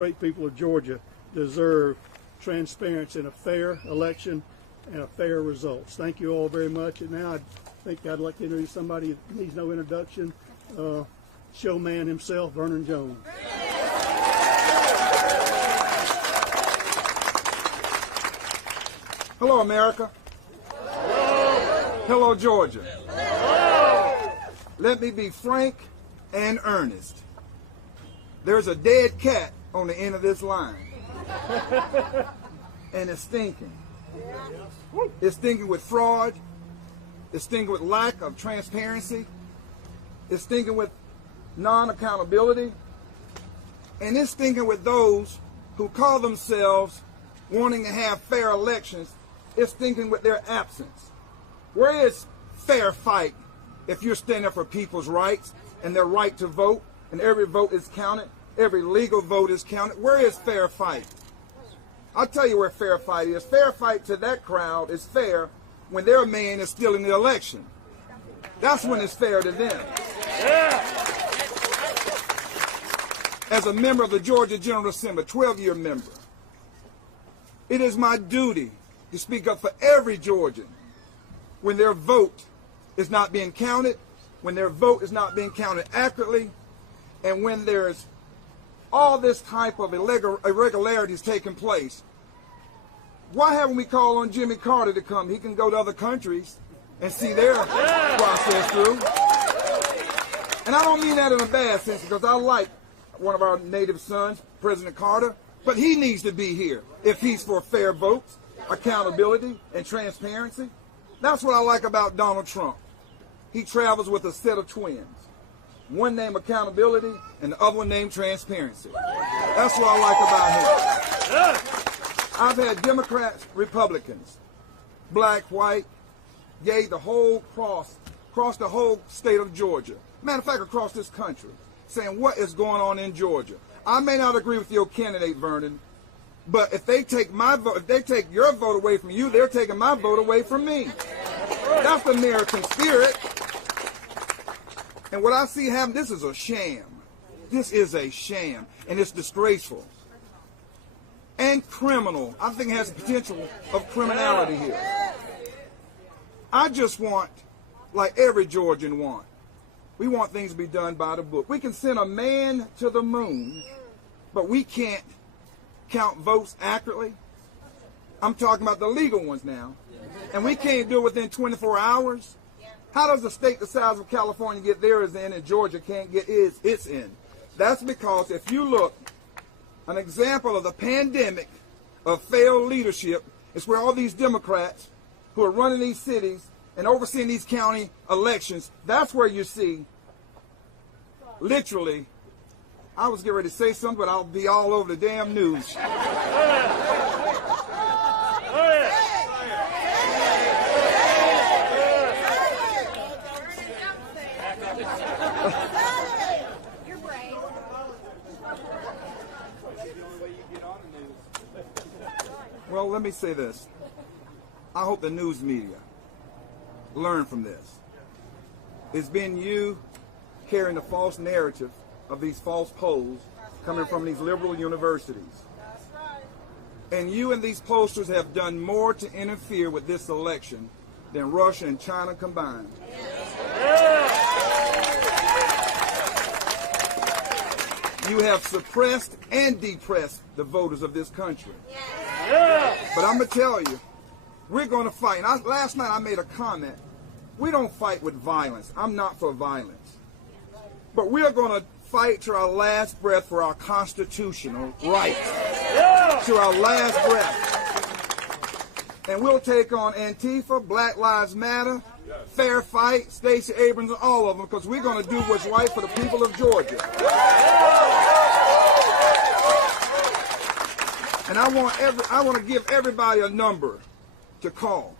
Great people of Georgia deserve transparency in a fair election and a fair results. Thank you all very much. And now I think I'd like to introduce somebody who needs no introduction, showman himself, Vernon Jones. Hello, America. Hello. Hello, Georgia. Hello. Let me be frank and earnest. There's a dead cat on the end of this line. And it's stinking. It's stinking with fraud. It's stinking with lack of transparency. It's stinking with non-accountability. And it's stinking with those who call themselves wanting to have fair elections. It's stinking with their absence. Where is fair fight if you're standing up for people's rights and their right to vote, and every vote is counted? Every legal vote is counted. Where is fair fight? I'll tell you where fair fight is. Fair fight to that crowd is fair when their man is still in the election. That's when it's fair to them. As a member of the Georgia General Assembly, 12-year member, it is my duty to speak up for every Georgian when their vote is not being counted, when their vote is not being counted accurately, and when there's all this type of irregularities taking place. Why haven't we called on Jimmy Carter to come? He can go to other countries and see their process through. And I don't mean that in a bad sense, because I like one of our native sons, President Carter, but he needs to be here if he's for fair votes, accountability, and transparency. That's what I like about Donald Trump. He travels with a set of twins. One named accountability and the other one named transparency. That's what I like about him. I've had Democrats, Republicans, black, white, gay, the whole across the whole state of Georgia. Matter of fact, across this country, saying what is going on in Georgia. I may not agree with your candidate, Vernon, but if they take my vote, if they take your vote away from you, they're taking my vote away from me. That's the American spirit. And what I see happen, this is a sham. This is a sham, and it's disgraceful. And criminal. I think it has the potential of criminality here. I just want, like every Georgian want, we want things to be done by the book. We can send a man to the moon, but we can't count votes accurately. I'm talking about the legal ones now. And we can't do it within 24 hours. How does a state the size of California get theirs in and Georgia can't get its in? That's because if you look, an example of the pandemic of failed leadership is where all these Democrats who are running these cities and overseeing these county elections, that's where you see, literally, I was getting ready to say something, but I'll be all over the damn news. Well, let me say this. I hope the news media learn from this. It's been you carrying the false narrative of these false polls coming from these liberal universities. And you and these posters have done more to interfere with this election than Russia and China combined. You have suppressed and depressed the voters of this country. But I'm going to tell you, we're going to fight. And last night I made a comment. We don't fight with violence. I'm not for violence. But we're going to fight to our last breath for our constitutional rights. To our last breath. And we'll take on Antifa, Black Lives Matter, Fair Fight, Stacey Abrams, and all of them, because we're going to do what's right for the people of Georgia. And I want to give everybody a number to call.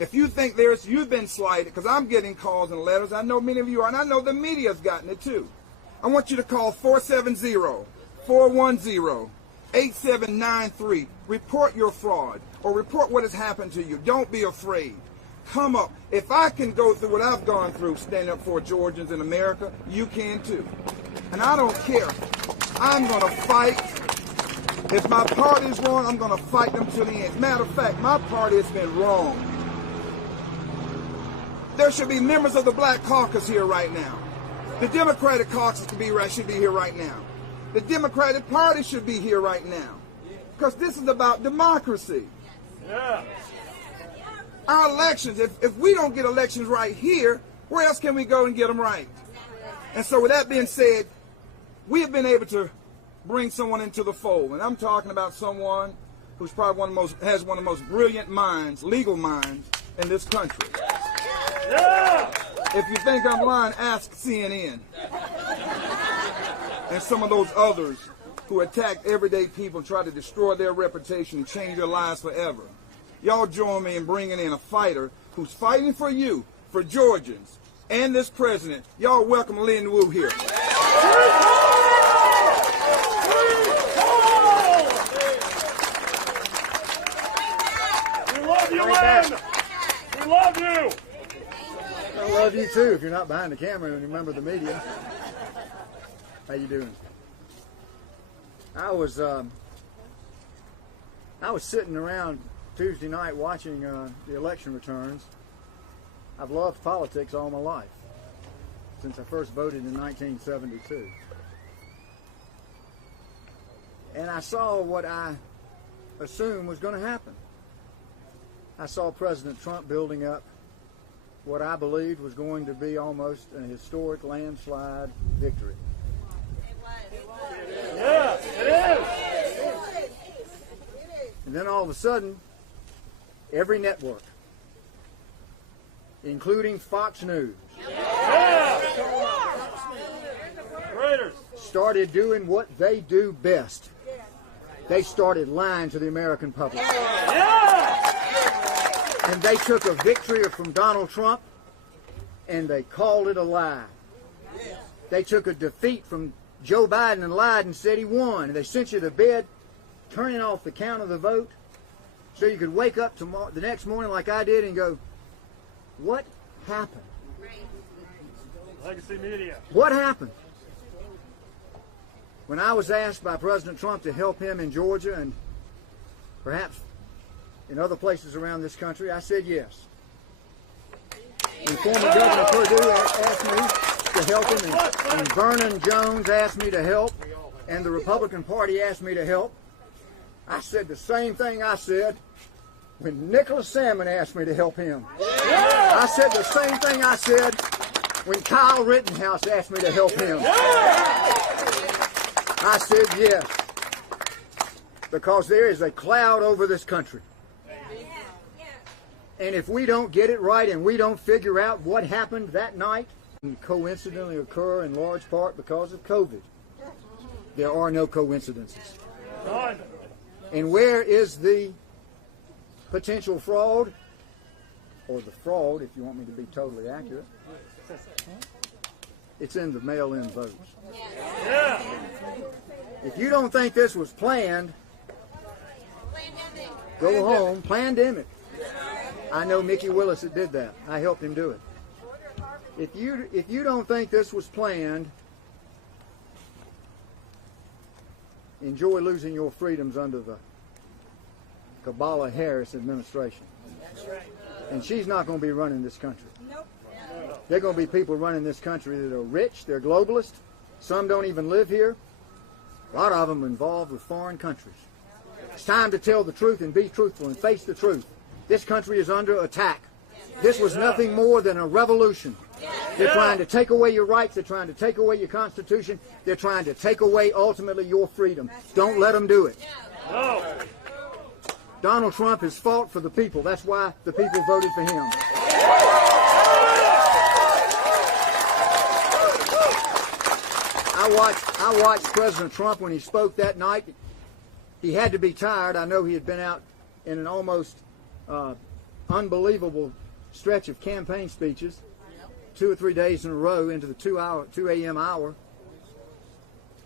If you think you've been slighted, because I'm getting calls and letters, I know many of you are, and I know the media's gotten it too. I want you to call 470-410-8793. Report your fraud or report what has happened to you. Don't be afraid. Come up. If I can go through what I've gone through standing up for Georgians in America, you can too. And I don't care. I'm going to fight If my party is wrong, I'm going to fight them to the end. Matter of fact, my party has been wrong. There should be members of the Black Caucus here right now. The Democratic Caucus should be here right now. The Democratic Party should be here right now. Because this is about democracy. Yeah. Our elections, if we don't get elections right here, where else can we go and get them right? And so with that being said, we have been able to bring someone into the fold. And I'm talking about someone who's probably has one of the most brilliant minds, legal minds, in this country. Yeah. If you think I'm lying, ask CNN. And some of those others who attack everyday people and try to destroy their reputation and change their lives forever. Y'all join me in bringing in a fighter who's fighting for you, for Georgians, and this president. Y'all welcome Lynn Wu here. We love you, Lynn! We love you! I love you too if you're not behind the camera and remember the media. How you doing? I was sitting around Tuesday night watching the election returns. I've loved politics all my life, since I first voted in 1972. And I saw what I assumed was going to happen. I saw President Trump building up what I believed was going to be almost a historic landslide victory. Yeah, it is. And then all of a sudden, every network, including Fox News, started doing what they do best. They started lying to the American public. And they took a victory from Donald Trump and they called it a lie. They took a defeat from Joe Biden and lied and said he won. And they sent you to bed, turning off the count of the vote, so you could wake up tomorrow, the next morning like I did and go, what happened? Legacy media. What happened? When I was asked by President Trump to help him in Georgia and perhaps in other places around this country, I said yes. When former Governor Perdue asked me to help him, and Vernon Jones asked me to help, and the Republican Party asked me to help, I said the same thing I said when Nicholas Salmon asked me to help him. I said the same thing I said when Kyle Rittenhouse asked me to help him. I said yes, because there is a cloud over this country. And if we don't get it right and we don't figure out what happened that night, and coincidentally occur in large part because of COVID. There are no coincidences. And where is the potential fraud, or the fraud, if you want me to be totally accurate? It's in the mail-in votes. If you don't think this was planned, go home, pandemic. I know Mickey Willis that did that. I helped him do it. If you don't think this was planned, enjoy losing your freedoms under the Kamala Harris administration. And she's not going to be running this country. There are going to be people running this country that are rich, they're globalists. Some don't even live here. A lot of them are involved with foreign countries. It's time to tell the truth and be truthful and face the truth. This country is under attack. This was nothing more than a revolution. They're trying to take away your rights. They're trying to take away your Constitution. They're trying to take away, ultimately, your freedom. Don't let them do it. No. Donald Trump has fought for the people. That's why the people voted for him. I watched President Trump when he spoke that night. He had to be tired. I know he had been out in an almost unbelievable stretch of campaign speeches, 2 or 3 days in a row into the 2 a.m. hour.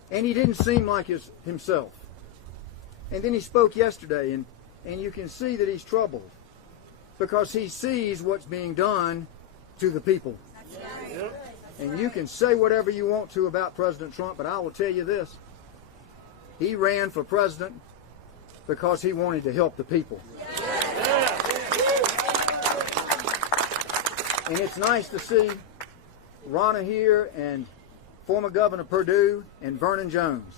And he didn't seem like himself. And then he spoke yesterday, and you can see that he's troubled because he sees what's being done to the people. And you can say whatever you want to about President Trump, but I will tell you this. He ran for president because he wanted to help the people. And it's nice to see Ronna here and former Governor Perdue and Vernon Jones.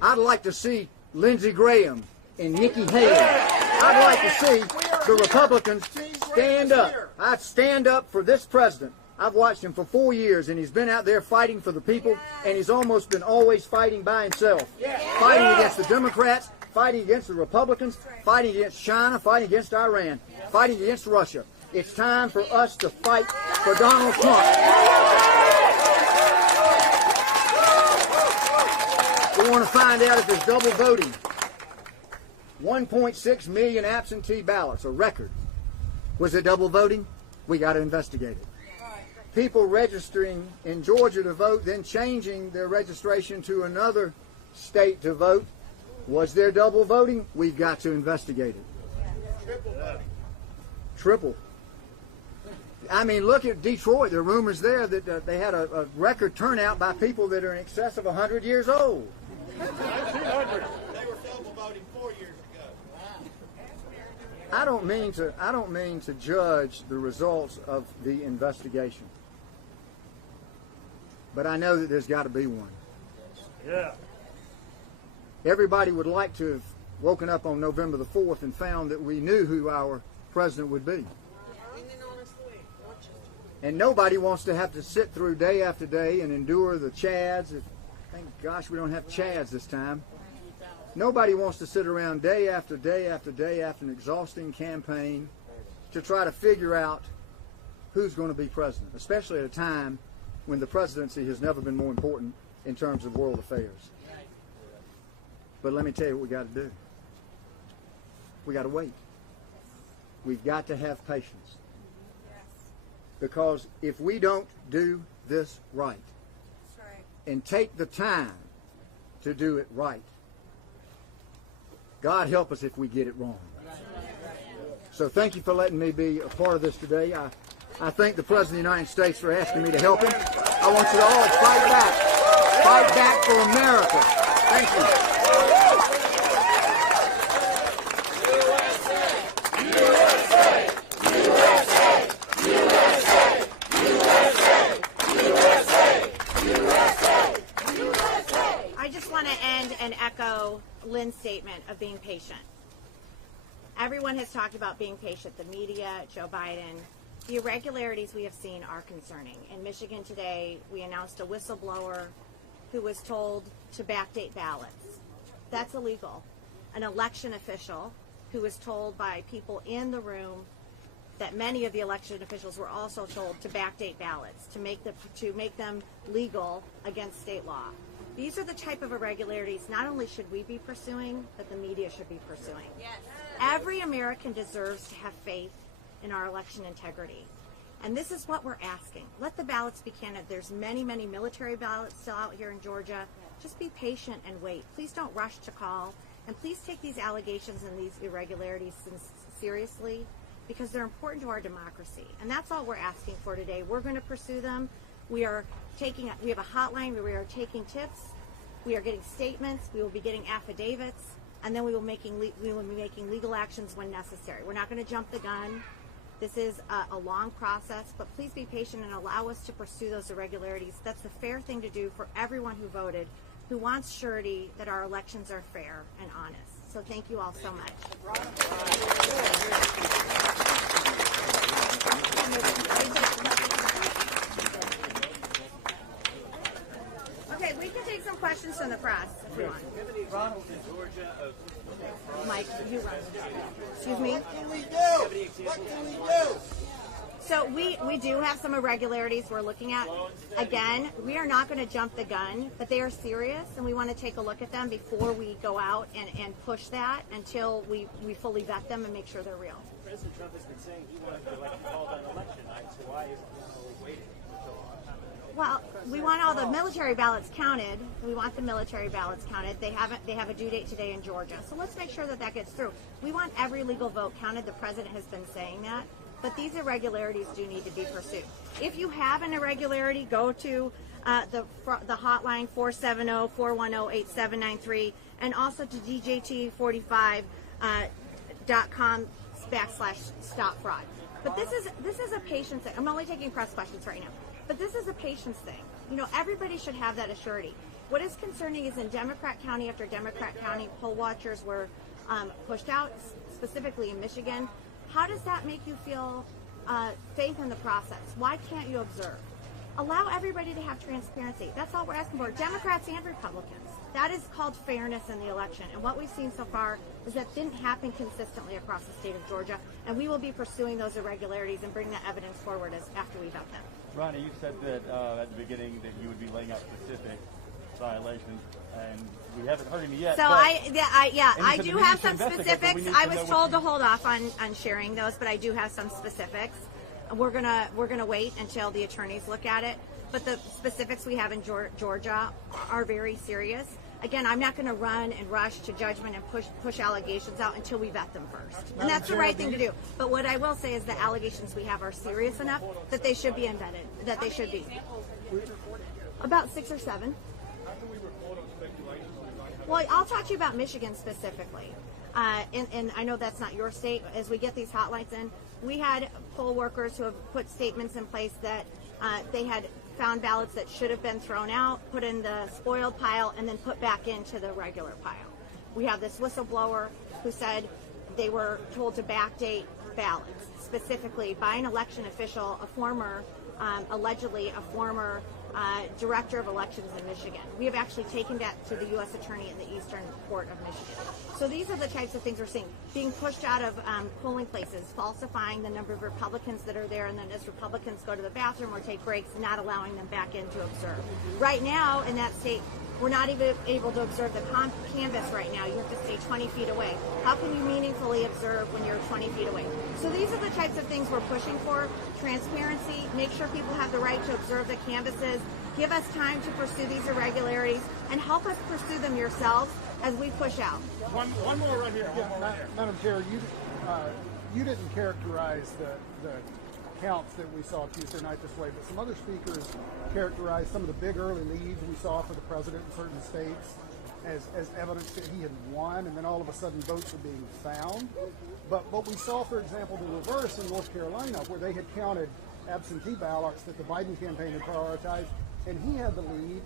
I'd like to see Lindsey Graham and Nikki Haley. I'd like to see the Republicans stand up. I'd stand up for this president. I've watched him for 4 years, and he's been out there fighting for the people, and he's almost been always fighting by himself. Fighting against the Democrats, fighting against the Republicans, fighting against China, fighting against Iran, fighting against Russia. It's time for us to fight for Donald Trump. We want to find out if there's double voting. 1.6 million absentee ballots, a record. Was it double voting? We got to investigate it. People registering in Georgia to vote, then changing their registration to another state to vote. Was there double voting? We've got to investigate it. Triple voting. Triple. I mean, look at Detroit. There are rumors there that they had a record turnout by people that are in excess of 100 years old. 1900. They were double voting 4 years ago. I don't mean to judge the results of the investigation, but I know that there's got to be one. Yeah. Everybody would like to have woken up on November the 4th and found that we knew who our president would be. And nobody wants to have to sit through day after day and endure the chads. Thank gosh we don't have chads this time. Nobody wants to sit around day after day after day after an exhausting campaign to try to figure out who's going to be president, especially at a time when the presidency has never been more important in terms of world affairs. But let me tell you what we got to do. We got to wait. We've got to have patience. Because if we don't do this right and take the time to do it right, God help us if we get it wrong. So thank you for letting me be a part of this today. I thank the President of the United States for asking me to help him. I want you to all fight back. Fight back for America. Thank you. And echo Lynn's statement of being patient. Everyone has talked about being patient. The media, Joe Biden. The irregularities we have seen are concerning. In Michigan today, we announced a whistleblower who was told to backdate ballots. That's illegal. An election official who was told by people in the room that many of the election officials were also told to backdate ballots, to make them legal against state law. These are the type of irregularities not only should we be pursuing, but the media should be pursuing. Yes. Every American deserves to have faith in our election integrity. And this is what we're asking. Let the ballots be counted. There's many, many military ballots still out here in Georgia. Just be patient and wait. Please don't rush to call. And please take these allegations and these irregularities seriously, because they're important to our democracy. And that's all we're asking for today. We're going to pursue them. We have a hotline where we are taking tips. We are getting statements. We will be getting affidavits, and then we will be making legal actions when necessary. We're not going to jump the gun. This is a long process, but please be patient and allow us to pursue those irregularities. That's the fair thing to do for everyone who voted, who wants surety that our elections are fair and honest. So thank you all so much. Okay, we can take some questions from the press if you want. Mike, you run. Excuse me? What can we do? What can we do? So we do have some irregularities we're looking at. Again, we are not going to jump the gun, but they are serious, and we want to take a look at them before we go out and push that until we fully vet them and make sure they're real. President Trump has been saying he wanted to call on election night, so why isn't he waiting until a time ago? Well, we want all the military ballots counted. We want the military ballots counted. They have a due date today in Georgia. So let's make sure that that gets through. We want every legal vote counted. The president has been saying that. But these irregularities do need to be pursued. If you have an irregularity, go to the hotline 470-410-8793, and also to djt45.com/stop fraud. But this is a patience thing. I'm only taking press questions right now. But this is a patience thing. You know, everybody should have that assurity. What is concerning is in Democrat County after Democrat County, poll watchers were pushed out, specifically in Michigan. How does that make you feel faith in the process? Why can't you observe? Allow everybody to have transparency. That's all we're asking for, Democrats and Republicans. That is called fairness in the election. And what we've seen so far is that didn't happen consistently across the state of Georgia. And we will be pursuing those irregularities and bring that evidence forward after we vet them. Ronnie, you said that at the beginning that you would be laying out specific violations, and we haven't heard any yet. So I do have some investigate, specifics. I was told to hold off on sharing those, but I do have some specifics. We're gonna wait until the attorneys look at it. But the specifics we have in Georgia are very serious. Again, I'm not going to run and rush to judgment and push allegations out until we vet them first. And that's the right thing to do. But what I will say is the allegations we have are serious enough that they should be embedded, that they should be. About 6 or 7. Well, I'll talk to you about Michigan specifically. And I know that's not your state. As we get these hotlines in, we had poll workers who have put statements in place that they had found ballots that should have been thrown out, put in the spoiled pile, and then put back into the regular pile. We have this whistleblower who said they were told to backdate ballots, specifically by an election official, a former, allegedly a former director of elections in Michigan. We have actually taken that to the U.S. Attorney in the Eastern Court of Michigan. So these are the types of things we're seeing. Being pushed out of polling places, falsifying the number of Republicans that are there, and then as Republicans go to the bathroom or take breaks, not allowing them back in to observe. Right now, in that state, we're not even able to observe the canvas right now. You have to stay 20 feet away. How can you meaningfully observe when you're 20 feet away? So these are the types of things we're pushing for. Transparency, make sure people have the right to observe the canvases, give us time to pursue these irregularities, and help us pursue them yourselves as we push out. One more right here. Madam Chair, you didn't characterize the counts that we saw Tuesday night this way, but some other speakers characterized some of the big early leads we saw for the president in certain states as evidence that he had won, and then all of a sudden votes were being found. But what we saw, for example, the reverse in North Carolina, where they had counted absentee ballots that the Biden campaign had prioritized, and he had the lead,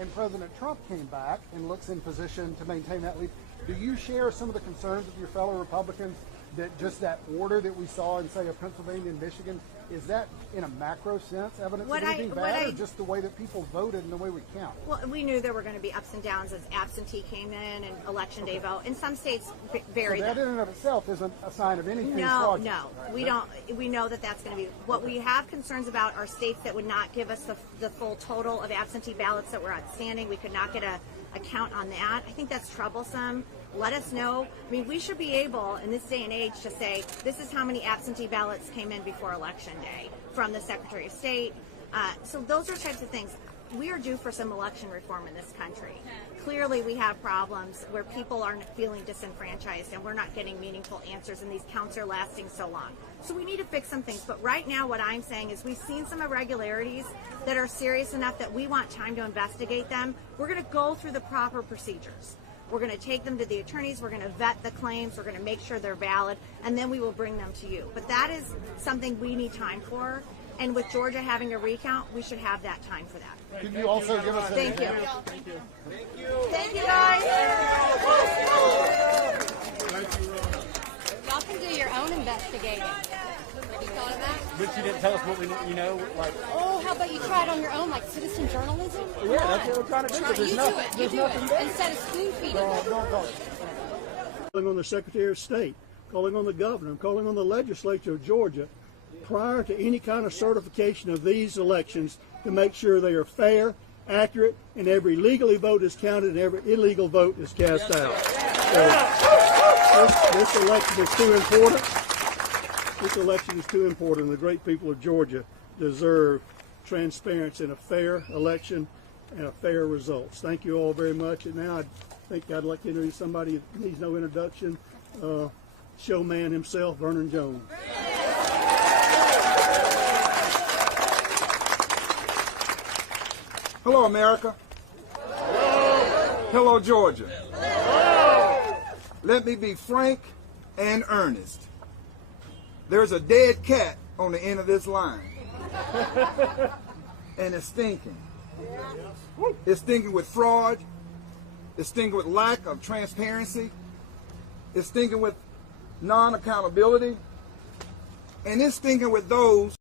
and President Trump came back and looks in position to maintain that lead. Do you share some of the concerns of your fellow Republicans that just that order that we saw in, say, Pennsylvania and Michigan, is that in a macro sense evidence of anything bad, or just the way that people voted and the way we count? Well, we knew there were going to be ups and downs as absentee came in and election day vote. In some states, vary. So that in and of itself isn't a sign of anything fraudulent. No, we don't. We know that that's going to be. What we have concerns about are states that would not give us the full total of absentee ballots that were outstanding. We could not get a count on that. I think that's troublesome. Let us know. I mean, we should be able, in this day and age, to say, this is how many absentee ballots came in before Election Day from the Secretary of State. So those are types of things. We are due for some election reform in this country. Clearly, we have problems where people are feeling disenfranchised and we're not getting meaningful answers, and these counts are lasting so long. So we need to fix some things. But right now, what I'm saying is we've seen some irregularities that are serious enough that we want time to investigate them. We're going to go through the proper procedures. We're going to take them to the attorneys. We're going to vet the claims. We're going to make sure they're valid, and then we will bring them to you. But that is something we need time for. And with Georgia having a recount, we should have that time for that. Can you also give us Thank you. Thank you. Thank you, guys. Y'all can do your own investigating. Have you thought of that? But you didn't tell us what we, like. Oh, how about you try it on your own, like citizen journalism? Yeah, that's what we're trying to do. Try, you do it. You do it. Instead of spoon feeding. Calling on the Secretary of State, calling on the governor, calling on the legislature of Georgia prior to any kind of certification of these elections to make sure they are fair, accurate, and every legally vote is counted and every illegal vote is cast out. So this election is too important. This election is too important. The great people of Georgia deserve transparency in a fair election and a fair results. Thank you all very much. And now I think I'd like to introduce somebody that needs no introduction, showman himself, Vernon Jones. Hello, America. Hello, Georgia. Let me be frank and earnest. There's a dead cat on the end of this line. And it's stinking. It's stinking with fraud. It's stinking with lack of transparency. It's stinking with non-accountability. And it's stinking with those